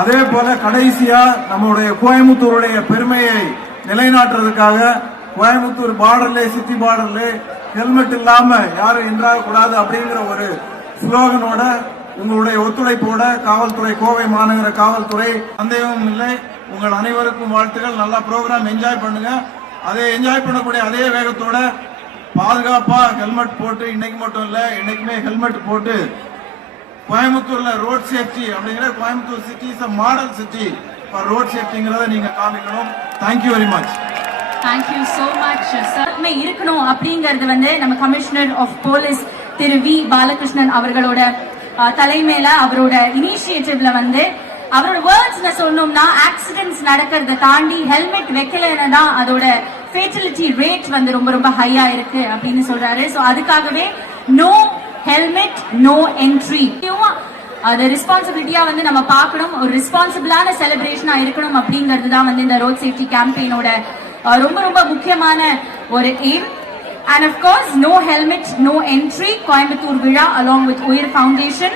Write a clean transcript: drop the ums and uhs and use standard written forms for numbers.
அதே போல கடைசியா நம்முடைய கோயம்புத்தூருடைய பெருமையை நிலைநாட்டுறதுக்காக கோயம்புத்தூர் பார்டர்ல சிட்டி பார்டர்ல ஹெல்மெட் இல்லாம யாரும் என்றாக கூடாது அப்படிங்கிற ஒரு ஸ்லோகனோட உங்களுடைய ஒத்துழைப்போட காவல்துறை, கோவை மாநகர காவல்துறை, சந்தேகமும் இல்லை. உங்கள் அனைவருக்கும் வாழ்த்துக்கள். நல்லா ப்ரோக்ராம் என்ஜாய் பண்ணுங்க. அதே என்ஜாய் பண்ணக்கூடிய அதே வேகத்தோட பாதுகாப்பா ஹெல்மெட் போட்டு, இன்னைக்கு மட்டும் இல்ல என்னைக்குமே ஹெல்மெட் போட்டு கோயம்புத்தூர்ல ரோட் சேஃப்டி அப்படிங்கிற Coimbatore city is a model city for road சேஃப்டிங்கிறத நீங்க காமிக்கணும். Thank you very much. Thank you so much sir. இருக்கணும் அப்படிங்கறது நம்ம கமிஷனர் ஆஃப் போலீஸ் திரு வி பாலகிருஷ்ணன் அவர்களோட தலைமையில அவரோட இனிஷியேட்டிவ்ல அவரோட வேர்ட்ஸ்ல சொல்லணும்னா ஆக்சிடென்ட்ஸ் நடக்கிறத தாண்டி ஹெல்மெட் வைக்கலன்னு தான் அதோட ஃபேட்டலிட்டி ரேட் ரொம்ப ரொம்ப ஹையா இருக்கு அப்படின்னு சொல்றாரு. சோ அதுக்காகவே நோ ஹெல்மெட் நோ என்ட்ரி அது ரெஸ்பான்சிபிலிட்டியா நம்ம பார்க்கணும். ஒரு ரெஸ்பான்சிபிளான செலிப்ரேஷனா இருக்கணும் அப்படிங்கிறது தான் இந்த ரோட் சேஃப்டி கேம்பெயினோட ரொம்ப ரொம்ப முக்கியமான ஒரு aim. And of course, no helmet, no entry, Coimbatore Villa along with Uir Foundation.